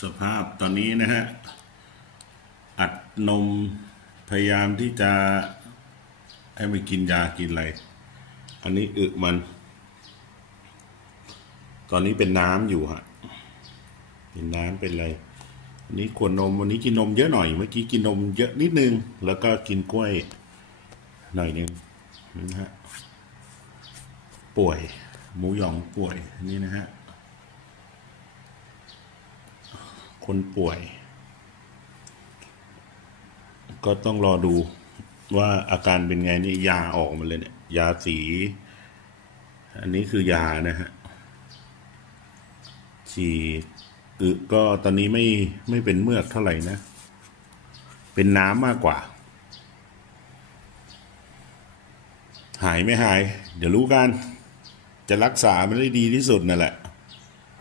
สภาพตอนนี้นะฮะ อัดนมพยายามที่จะ ให้มันกินยากินอะไร อันนี้อึมัน ตอนนี้เป็นน้ำอยู่ฮะเป็นน้ำเป็นอะไรอันนี้ขวดนมวันนี้กินนมเยอะหน่อย เมื่อกี้กินนมเยอะนิดนึง แล้วก็กินกล้วยหน่อยนึงนะฮะป่วย หมูหยองป่วยนี่นะฮะ คนป่วย ก็ต้องรอดูว่าอาการเป็นไงนี่ยาออกมาเลยเนี่ย ยาสี อันนี้คือยานะฮะฉี่อึก็ตอนนี้ไม่ไม่เป็นเมือกเท่าไหร่นะ เป็นน้ำมากกว่า หายไม่หาย เดี๋ยวรู้กัน จะรักษามันได้ดีที่สุดนั่นแหละ